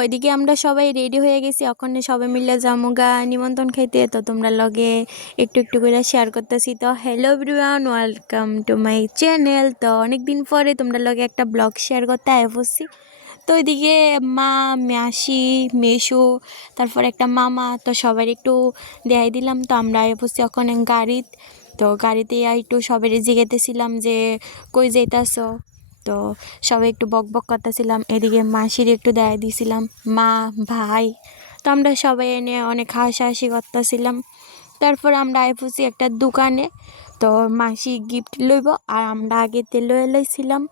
ওইদিকে আমরা সবাই রেডি হয়ে গেছি, ওখানে সবাই মিলে জামুগা নিমন্ত্রণ খাইতে। তো তোমরা লগে একটু একটু করে শেয়ার করতেছি। তো hello everyone, welcome to my channel. তো অনেকদিন পরে তোমরা লগে একটা ব্লগ শেয়ার করতে আয় পড়ছি। তো ওইদিকে মা, মাসি, মেসু, তারপর একটা মামা, তো সবাই একটু দেখাই দিলাম। তো আমরা আয় পড়ছি ওখানে গাড়িত। তো গাড়িতে একটু সবাই জিজ্ঞেতেছিলাম যে কই যাইতাছো। তো সবাই একটু বক বক করতেছিলাম। এদিকে মাসির একটু দেখাই দিয়েছিলাম, মা, ভাই। তো আমরা সবাই এনে অনেক হাসাহাসি করতেছিলাম। তারপর আমরা আয় পড়ছি একটা দোকানে। তো মাসি গিফট লইব, আর আমরা আগে লয়ে লইছিলাম,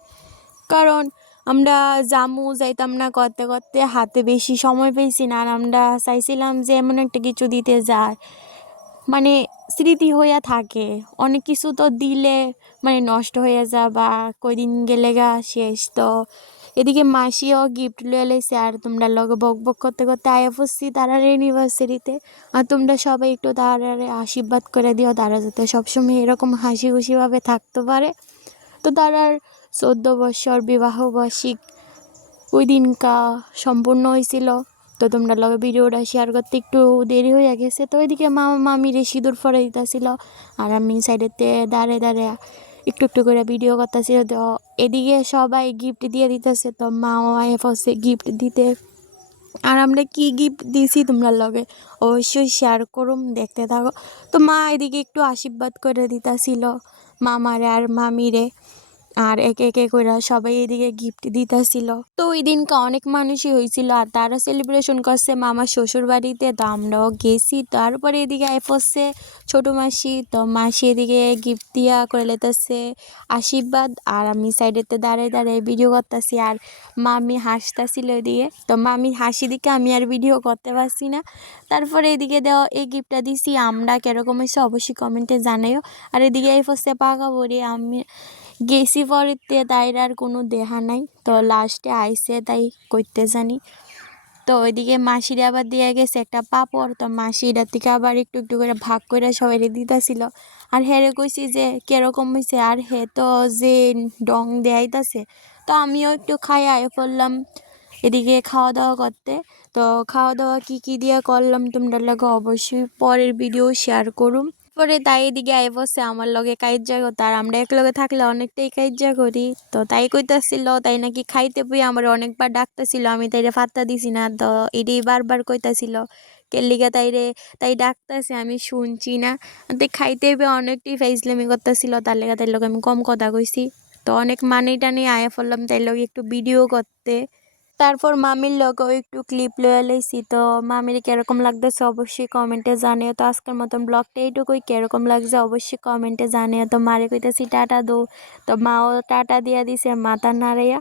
কারণ আমরা জামু যাইতাম না করতে করতে হাতে বেশি সময় পেয়েছি না। আর আমরা চাইছিলাম যে এমন একটা কিছু দিতে যায় মানে স্মৃতি হইয়া থাকে। অনেক কিছু তো দিলে মানে নষ্ট হয়ে যা বা কয়দিন গেলে গা শেষ। তো এদিকে মাসিও গিফট লয়ে লাইছে, আর তোমরা লগে বক বক করতে করতে আয়া পড়ছি তারার অ্যানিভার্সারিতে। আর তোমরা সবাই একটু তারারে আশীর্বাদ করে দিও, তারা যাতে সবসময় এরকম হাসি খুশিভাবে থাকতে পারে। তো তারার 14 বছর বিবাহ বার্ষিক ওই দিনকা সম্পূর্ণ হয়েছিল। তো তোমরা লগে ভিডিওটা শেয়ার করতে একটু দেরি হয়ে গেছে। তো ওইদিকে মামা মামিরে সিঁদুর ফরে দিতেছিল, আর আমি সাইডেতে দাঁড়ে দাঁড়ে একটু একটু করে ভিডিও করতেছিল। তো এদিকে সবাই গিফট দিয়ে দিতেছে, তো মাও আয় ফসে গিফট দিতে। আর আমরা কি গিফট দিছি তোমরা লগে অবশ্যই শেয়ার করুম, দেখতে থাকো। তো মা এদিকে একটু আশীর্বাদ করে দিতেছিল মামারে আর মামিরে, আর একে একে করে সবাই এদিকে গিফট দিতেছিল। তো ওই দিনকে অনেক মানুষই হয়েছিল, আর তারা সেলিব্রেশন করছে মামার শ্বশুর বাড়িতে। তো আমরাও গেছি। তারপরে এদিকে আয় পড়ছে ছোটো মাসি। তো মাসি এদিকে গিফট দিয়া করে লেতেছে আশীর্বাদ, আর আমি সাইডেতে দাঁড়ায় দাঁড়ায় ভিডিও করতেছি, আর মামি হাসতেছিল এদিকে। তো মামি হাসি দিকে আমি আর ভিডিও করতে পারছি না। তারপরে এদিকে দেওয়া এই গিফটটা দিছি, আমরা কীরকম হয়েছে অবশ্যই কমেন্টে জানাইও। আর এদিকে এই পড়ছে পাকা বড়ি। আমি গেছি পরেতে তাইর আর কোনো দেহা নাই। তো লাস্টে আইসে তাই করতে জানি। তো ওইদিকে মাসির আবার দিয়ে গেছে একটা পাপড়। তো মাসিরা থেকে আবার একটু একটু করে ভাগ করে সবাই দিতেছিল। আর হেরে কইছি যে কীরকম হয়েছে, আর হে তো যে ডং দেয়াইতাছে। তো আমিও একটু খাই আয় পড়লাম এদিকে খাওয়া দাওয়া করতে। তো খাওয়া দাওয়া কী দিয়ে করলাম তোমরা লাগে অবশ্যই পরের ভিডিও শেয়ার করুম। পরে তাই এদিকে আই বসে আমার লগে কাইজ্জা করতে, আর আমরা এক লগে থাকলে অনেকটাই কাইজ্জা করি। তো তাই কইতাছিল তাই নাকি খাইতে বই আমার অনেকবার ডাকতেছিল, আমি তাইরে পাত্তা দিছি না। তো এটাই বারবার কইতাছিল কেলিগা তাই ডাকতেছে, আমি শুনছি না। তাই খাইতে বই অনেকটাই ফাইজলামি করতেছিল, তার লেগে তাই লগে আমি কম কথা কইছি। তো অনেক মানি টানি আয়া ফেললাম তাই লগে একটু ভিডিও করতে। তারপর মামির লগেও একটু ক্লিপ লয়ে লাইছি। তো মামির কিরকম লাগতেছে অবশ্যই কমেন্টে জানিও। তো আজকের মতন ব্লগটা এইটুকুই, কিরকম লাগছে অবশ্যই কমেন্টে জানিও। তো মারে কইতেছি টাটা দো। তো মাও টাটা দিয়া দিছে মাথা নাড়াইয়া।